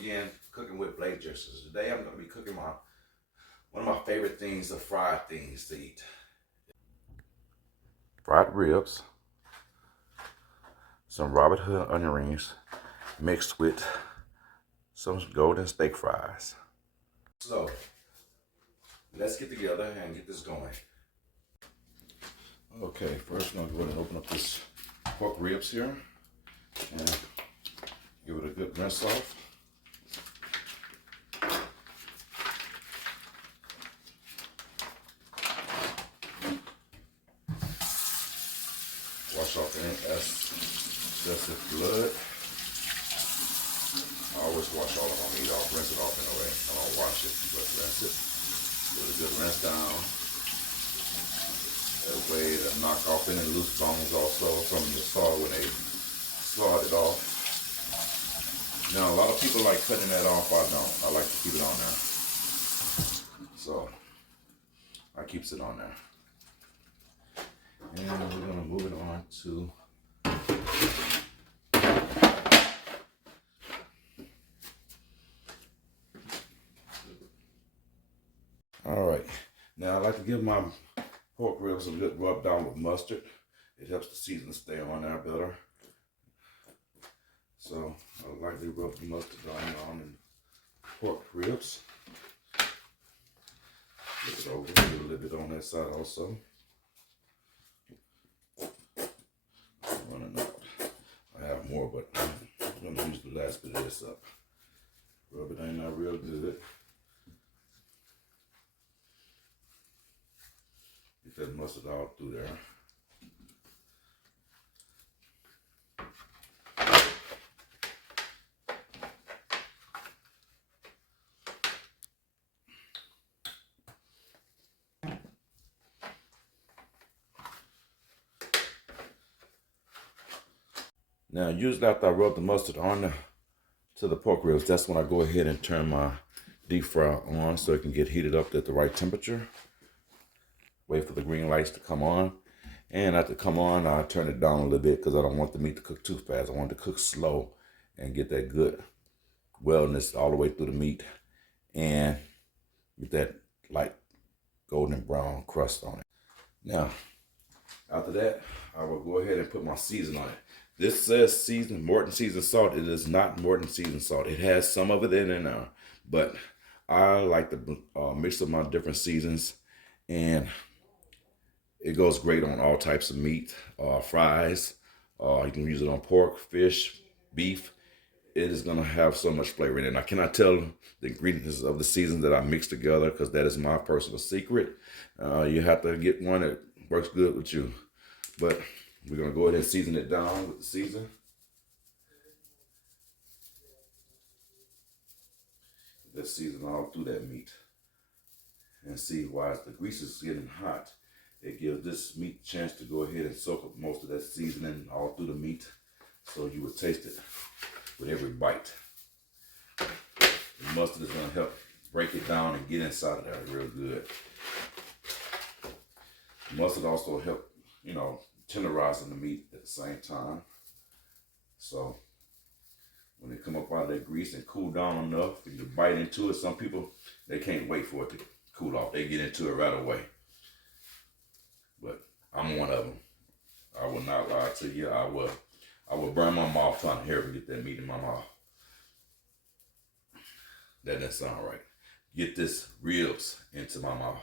again, cooking with Blake Justice. Today I'm going to be cooking one of my favorite things, the fried things to eat. Fried ribs, some Robert Hood onion rings mixed with some golden steak fries. So, let's get together and get this going. Okay, first I'm going to go ahead and open up this pork ribs here and give it a good rinse off. Wash off any excessive blood. I always wash all of my meat off, rinse it off anyway. I don't wash it, but rinse it. Give it a good rinse down. That way to knock off any loose bones also from the saw when they sawed it off. Now a lot of people like cutting that off. I don't. I like to keep it on there. So I keeps it on there. And we're gonna move it on to all right. Now I like to give my pork ribs a good rub down with mustard. It helps the seasoning stay on there better. So I like to rub the mustard down on the pork ribs. Flip it over, give a little bit on that side also. Running out. I have more, but I'm gonna use the last bit of this up. Rub it in there real good. Get that mustard all through there. Now, usually after I rub the mustard on to the pork ribs, that's when I go ahead and turn my deep fryer on so it can get heated up at the right temperature. Wait for the green lights to come on. And after it come on, I turn it down a little bit because I don't want the meat to cook too fast. I want it to cook slow and get that good wellness all the way through the meat and get that light golden brown crust on it. Now, after that, I will go ahead and put my seasoning on it. This says seasoned Morton seasoned salt. It is not Morton seasoned salt. It has some of it in there, but I like to mix up my different seasons, and it goes great on all types of meat, fries. You can use it on pork, fish, beef. It is gonna have so much flavor in it. And I cannot tell the ingredients of the seasons that I mix together because that is my personal secret. You have to get one that works good with you. But we're gonna go ahead and season it down with the season. That season all through that meat. And see why the grease is getting hot. It gives this meat a chance to go ahead and soak up most of that seasoning all through the meat, so you would taste it with every bite. The mustard is going to help break it down and get inside of there real good. The mustard also help, tenderizing the meat at the same time. So when they come up out of that grease and cool down enough for you to bite into it, some people, they can't wait for it to cool off. They get into it right away. But I'm one of them. I will not lie to you. I will burn my mouth trying to hear it get that meat in my mouth. That doesn't sound right. Get this ribs into my mouth.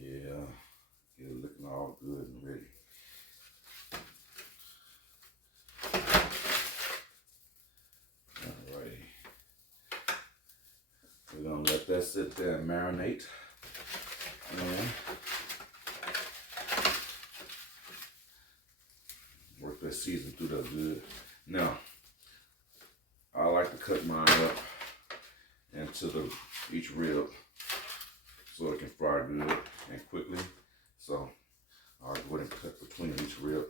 Yeah, get it looking all good and ready. We're gonna let that sit there and marinate. And work that season through that good. Now, I like to cut mine up into each rib so it can fry good and quickly. So I'll go ahead and cut between each rib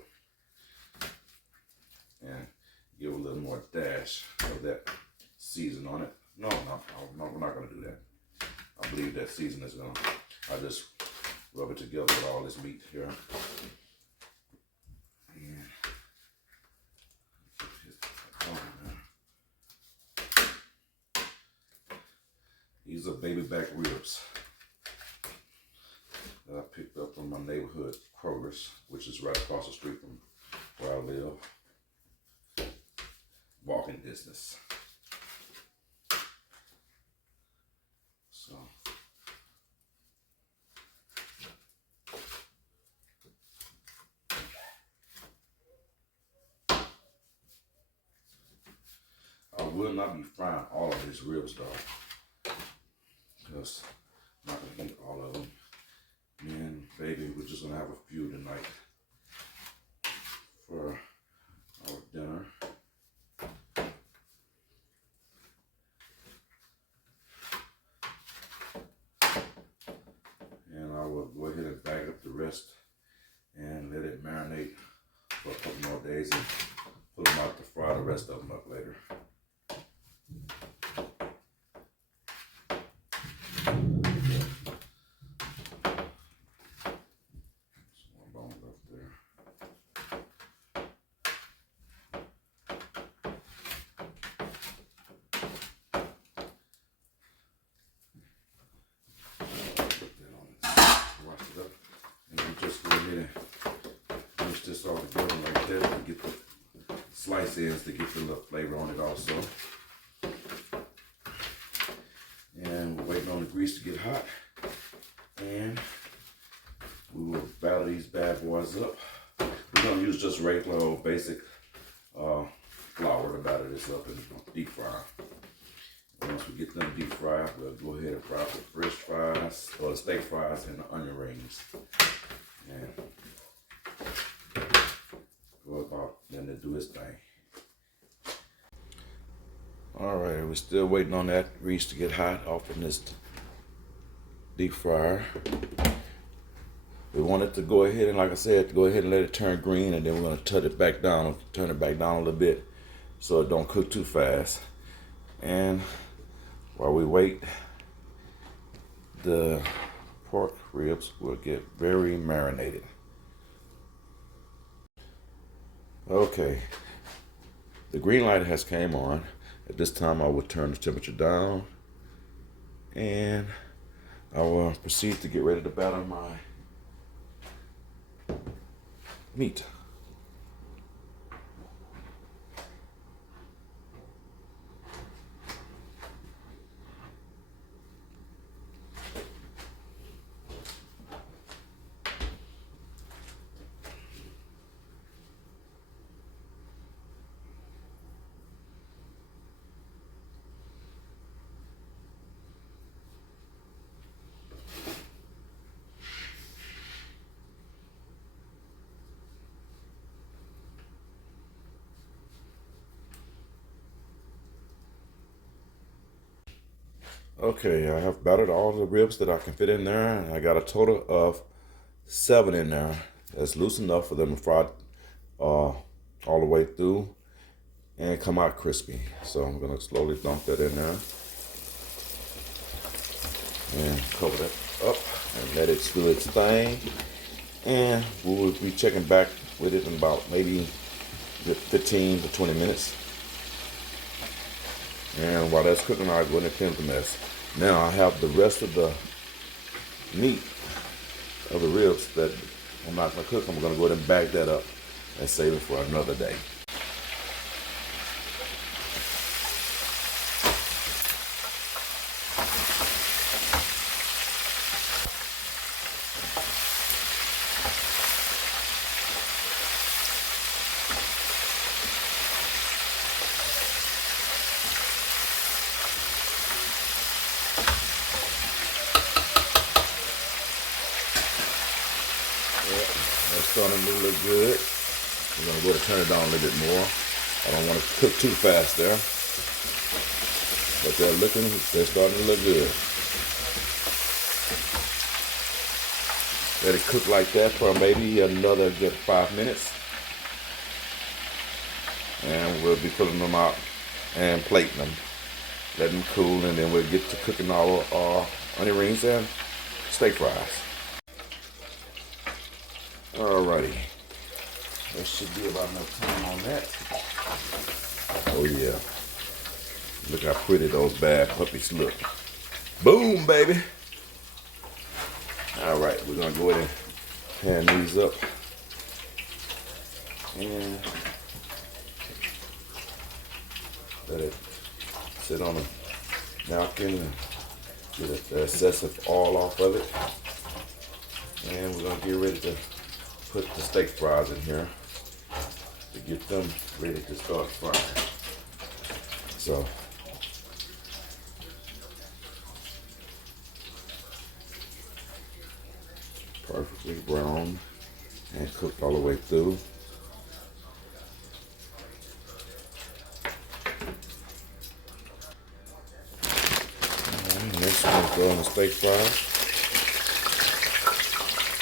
and give a little more dash of that season on it. No, we're not gonna do that. I believe that season is gonna, I just rub it together with all this meat here. And These are baby back ribs that I picked up from my neighborhood Kroger's, which is right across the street from where I live. Walking distance. So I will not be frying all of these ribs though, because I'm not gonna eat all of them. Me and baby, we're just gonna have a few tonight for our dinner. And I will go ahead and bag up the rest and let it marinate for a couple more days and put them out to fry the rest of them up later. This all together like that to get the slice ends to get the little flavor on it also. And we're waiting on the grease to get hot. And we will batter these bad boys up. We're gonna use just regular old basic flour to batter this up and deep fry. And once we get them deep fried, we'll go ahead and fry up the French fries or the steak fries and the onion rings. And go about then to do his thing. All right, we're still waiting on that grease to get hot off in this deep fryer. We want it to go ahead and, like I said, to go ahead and let it turn green, and then we're gonna turn it back down a little bit so it don't cook too fast. And while we wait, the pork ribs will get very marinated. Okay, the green light has came on. At this time, I will turn the temperature down, and I will proceed to get ready to batter my meat. Okay, I have battered all the ribs that I can fit in there, and I got a total of 7 in there. That's loose enough for them to fry all the way through and come out crispy. So I'm gonna slowly dump that in there and cover that up and let it do its thing. And we will be checking back with it in about maybe 15 to 20 minutes. And while that's cooking, I'll go ahead and clean the mess. Now I have the rest of the meat of the ribs that I'm not gonna cook. I'm gonna go ahead and bag that up and save it for another day. That's starting to look good. We're gonna go to turn it down a little bit more. I don't want to cook too fast there, but they're starting to look good. Let it cook like that for maybe another good 5 minutes, and we'll be pulling them out and plating them, letting them cool, and then we'll get to cooking our onion rings and steak fries. Alrighty, there should be about enough time on that. Oh yeah, look how pretty those bad puppies look. Boom, baby. All right, we're gonna go ahead and pan these up. And let it sit on a napkin and get the excessive oil off of it. And we're gonna get ready to put the steak fries in here to get them ready to start frying. So perfectly brown and cooked all the way through. Next we're gonna throw in the steak fries.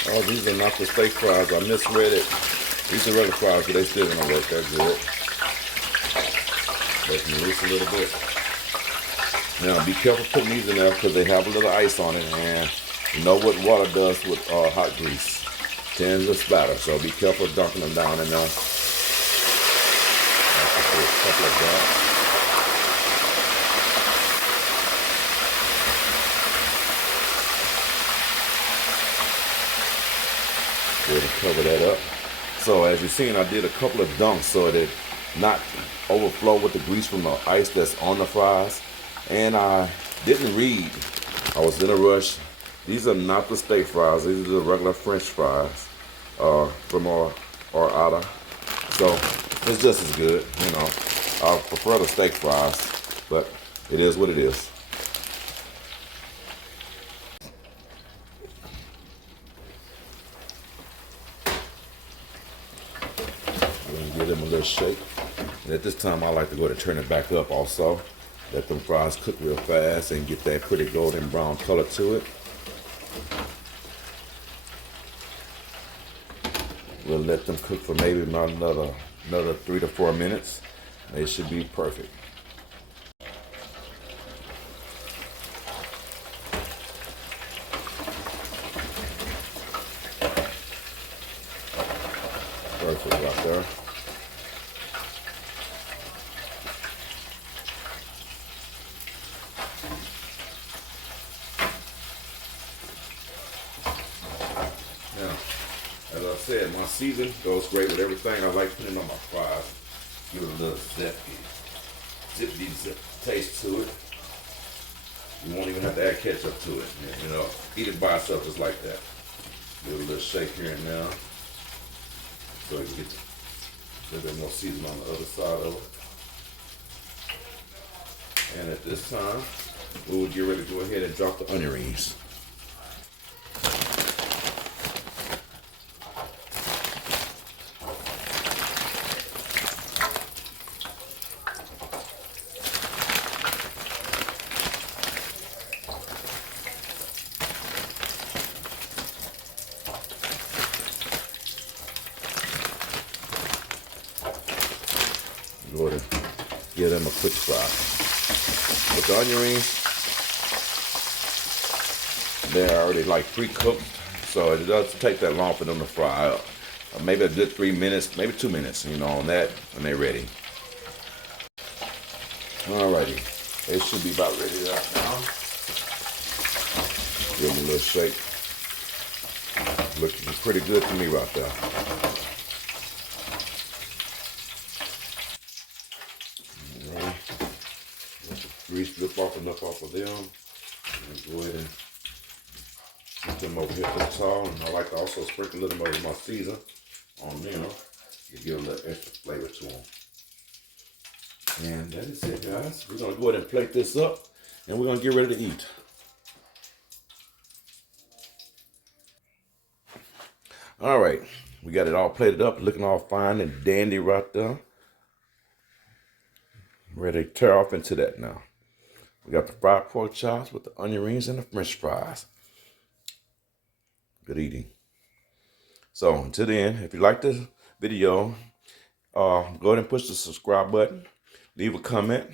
Oh, these are not the steak fries. I misread it. These are regular fries, but they still gonna work. They're good. Let them loose a little bit. Now, be careful putting these in there because they have a little ice on it, and you know what water does with hot grease. Tends to splatter, so be careful dunking them down in there. A couple of that. Go ahead and cover that up. So as you're seeing, I did a couple of dunks so that it not overflow with the grease from the ice that's on the fries. And I didn't read. I was in a rush. These are not the steak fries. These are the regular French fries from our outer. So it's just as good, you know. I prefer the steak fries, but it is what it is. Give them a little shake. And at this time, I like to go ahead and turn it back up also. Let them fries cook real fast and get that pretty golden brown color to it. We'll let them cook for maybe about another 3 to 4 minutes. They should be perfect. Perfect right there. Now, as I said, my season goes great with everything. I like putting on my fries. Give it a little zip taste to it. You won't even have to add ketchup to it. You know, eat it by itself just like that. Give it a little shake here and now. So you can get a little bit more seasoning on the other side of it. And at this time, we will get ready to go ahead and drop the onion rings. Go ahead and give them a quick fry. With the onion rings, they're already like pre-cooked, so it doesn't take that long for them to fry up. Maybe a good 3 minutes, maybe 2 minutes, you know, on that when they're ready. Alrighty, they should be about ready now. Give them a little shake. Looking pretty good to me right there. Grease slip off enough off of them. And go ahead and put them over here to the top. And I like to also sprinkle a little bit of my season on them to give a little extra flavor to them. And that is it, guys. We're going to go ahead and plate this up and we're going to get ready to eat. All right. We got it all plated up, looking all fine and dandy right there. Ready to tear off into that now. We got the fried pork chops with the onion rings and the French fries. Good eating. So until then, if you like this video, go ahead and push the subscribe button. Leave a comment.